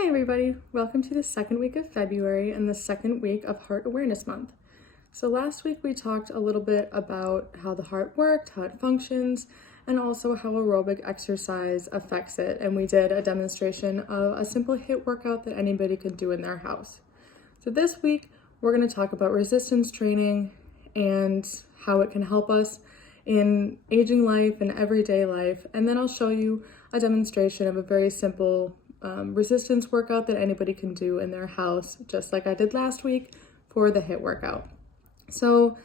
Hi everybody, welcome to the second week of February and the second week of Heart Awareness Month. So last week we talked a little bit about how the heart worked, how it functions, and also how aerobic exercise affects it. And we did a demonstration of a simple HIIT workout that anybody could do in their house. So this week we're going to talk about resistance training and how it can help us in aging life and everyday life. And then I'll show you a demonstration of a very simple resistance workout that anybody can do in their house, just like I did last week for the HIIT workout. So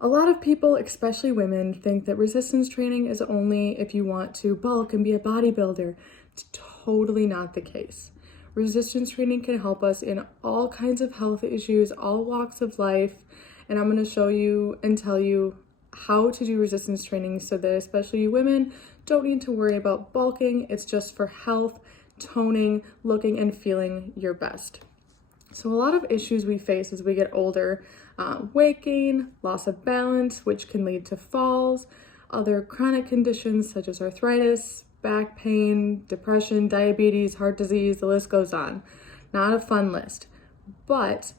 a lot of people, especially women, think that resistance training is only if you want to bulk and be a bodybuilder. It's totally not the case. Resistance training can help us in all kinds of health issues, all walks of life, and I'm going to show you and tell you how to do resistance training so that especially you women don't need to worry about bulking. It's just for health, toning, looking and feeling your best. So a lot of issues we face as we get older, weight gain, loss of balance, which can lead to falls, other chronic conditions such as arthritis, back pain, depression, diabetes, heart disease, the list goes on. Not a fun list, but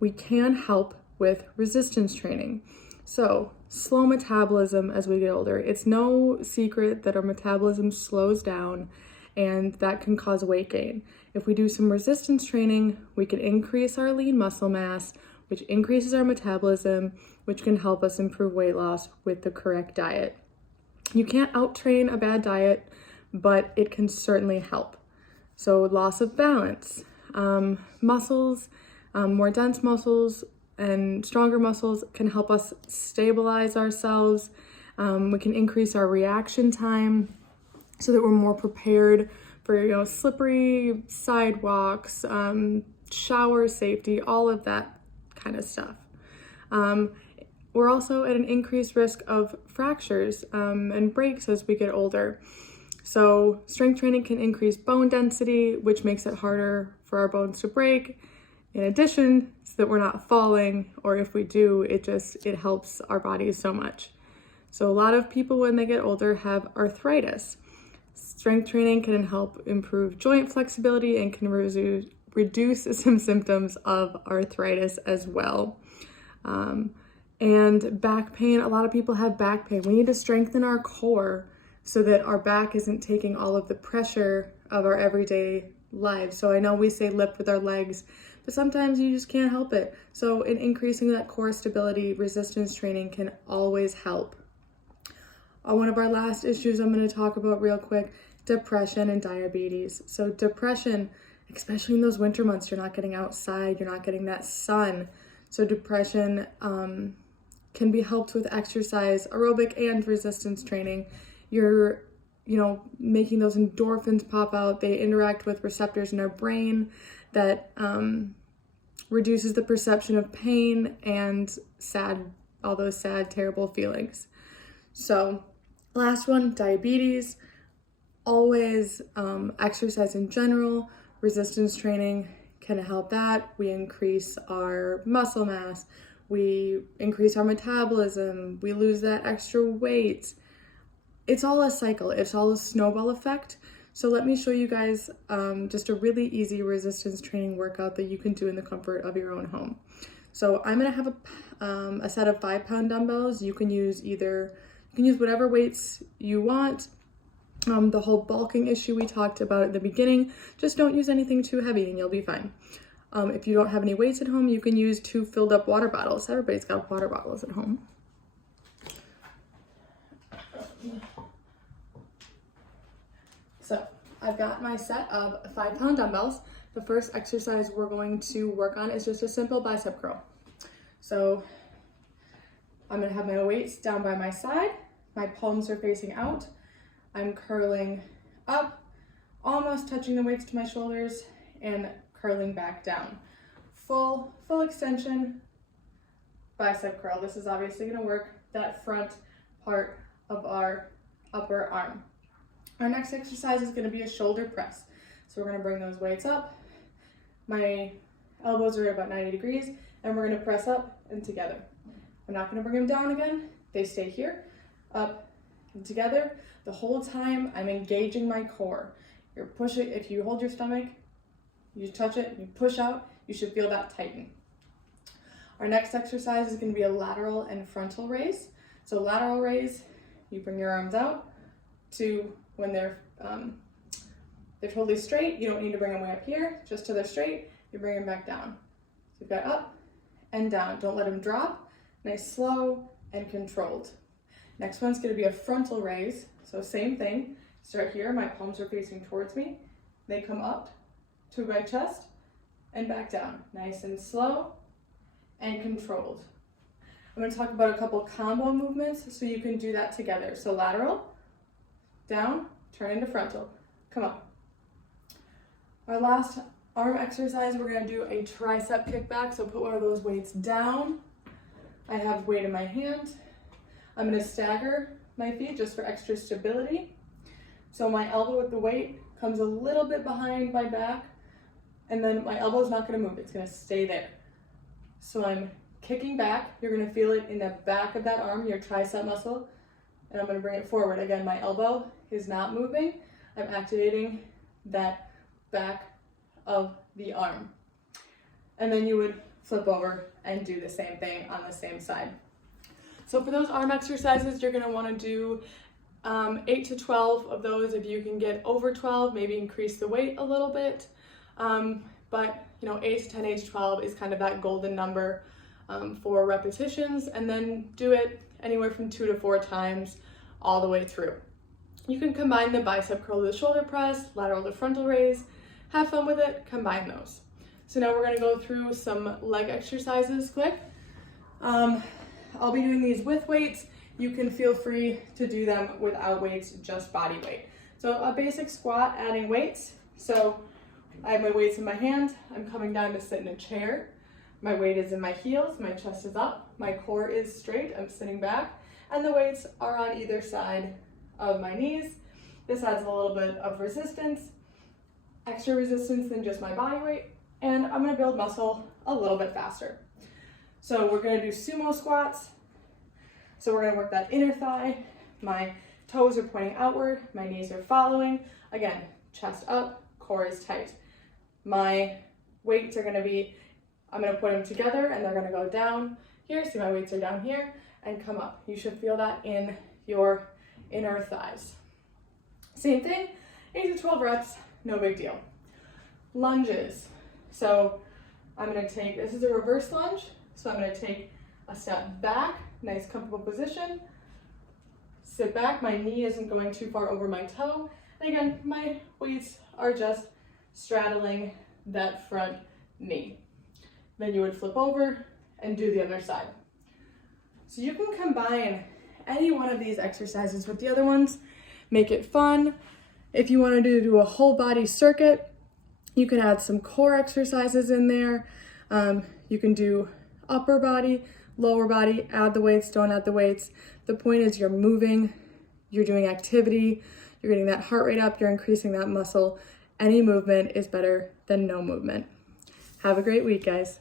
we can help with resistance training. So slow metabolism as we get older. It's no secret that our metabolism slows down and that can cause weight gain. If we do some resistance training, we can increase our lean muscle mass, which increases our metabolism, which can help us improve weight loss with the correct diet. You can't out-train a bad diet, but it can certainly help. So loss of balance, muscles, more dense muscles and stronger muscles can help us stabilize ourselves. We can increase our reaction time so that we're more prepared for, slippery sidewalks, shower safety, all of that kind of stuff. We're also at an increased risk of fractures and breaks as we get older. So strength training can increase bone density, which makes it harder for our bones to break. In addition, so that we're not falling, or if we do, it helps our bodies so much. So a lot of people when they get older have arthritis. Strength training can help improve joint flexibility and can reduce some symptoms of arthritis as well. And back pain, a lot of people have back pain. We need to strengthen our core so that our back isn't taking all of the pressure of our everyday lives. So I know we say lift with our legs, but sometimes you just can't help it. So in increasing that core stability, resistance training can always help. One of our last issues I'm going to talk about real quick, depression and diabetes. So depression, especially in those winter months, you're not getting outside, you're not getting that sun. So depression can be helped with exercise, aerobic and resistance training. You're, making those endorphins pop out. They interact with receptors in our brain that reduces the perception of pain and all those sad, terrible feelings. So last one, diabetes. Always exercise in general, resistance training can help that. We increase our muscle mass, we increase our metabolism, we lose that extra weight. It's all a cycle, it's all a snowball effect. So let me show you guys just a really easy resistance training workout that you can do in the comfort of your own home. So I'm gonna have a set of 5-pound dumbbells. You can use whatever weights you want. The whole bulking issue we talked about at the beginning, just don't use anything too heavy and you'll be fine. If you don't have any weights at home, you can use 2 filled up water bottles. Everybody's got water bottles at home. So I've got my set of 5-pound dumbbells. The first exercise we're going to work on is just a simple bicep curl. So I'm gonna have my weights down by my side. My palms are facing out. I'm curling up, almost touching the weights to my shoulders and curling back down. Full extension bicep curl. This is obviously gonna work that front part of our upper arm. Our next exercise is gonna be a shoulder press. So we're gonna bring those weights up. My elbows are at about 90 degrees and we're gonna press up and together. I'm not gonna bring them down again. They stay here, up and together. The whole time I'm engaging my core. You're pushing, if you hold your stomach, You touch it, you push out, you should feel that tighten. Our next exercise is going to be a lateral and frontal raise. So lateral raise, you bring your arms out to when they're totally straight. You don't need to bring them way up here, just till they're straight. You bring them back down. So you've got up and down. Don't let them drop. Nice, slow, and controlled. Next one's going to be a frontal raise. So same thing. Start here. My palms are facing towards me. They come up to my chest and back down. Nice and slow and controlled. I'm going to talk about a couple combo movements so you can do that together. So lateral, down, turn into frontal. Come on. Our last arm exercise, we're going to do a tricep kickback. So put one of those weights down. I have weight in my hand. I'm going to stagger my feet just for extra stability. So my elbow with the weight comes a little bit behind my back, and then my elbow is not going to move. It's going to stay there. So I'm kicking back. You're going to feel it in the back of that arm, your tricep muscle, and I'm going to bring it forward. Again, my elbow is not moving. I'm activating that back of the arm. And then you would flip over and do the same thing on the same side. So for those arm exercises, you're going to want to do 8 to 12 of those. If you can get over 12, maybe increase the weight a little bit. But 8 to 10, 8 to 12 is kind of that golden number for repetitions, and then do it anywhere from 2 to 4 times all the way through. You can combine the bicep curl to the shoulder press, lateral to frontal raise. Have fun with it, combine those. So now we're going to go through some leg exercises quick. I'll be doing these with weights. You can feel free to do them without weights, just body weight. So a basic squat, adding weights. So I have my weights in my hand. I'm coming down to sit in a chair. My weight is in my heels, my chest is up, my core is straight, I'm sitting back, and the weights are on either side of my knees. This adds a little bit of resistance, extra resistance than just my body weight, and I'm gonna build muscle a little bit faster. So we're gonna do sumo squats. So we're gonna work that inner thigh. My toes are pointing outward, my knees are following. Again, chest up, core is tight. My weights are gonna be, I'm gonna put them together and they're gonna go down here. See, my weights are down here and come up. You should feel that in your inner thighs. Same thing, 8 to 12 reps, no big deal. Lunges. So I'm gonna take, this is a reverse lunge. So I'm gonna take a step back, nice comfortable position. Sit back, my knee isn't going too far over my toe. And again, my weights are just straddling that front knee. Then you would flip over and do the other side. So you can combine any one of these exercises with the other ones, make it fun. If you wanted to do a whole body circuit, you can add some core exercises in there. You can do upper body, lower body, add the weights, don't add the weights. The point is you're moving, you're doing activity, you're getting that heart rate up, you're increasing that muscle. Any movement is better than no movement. Have a great week, guys.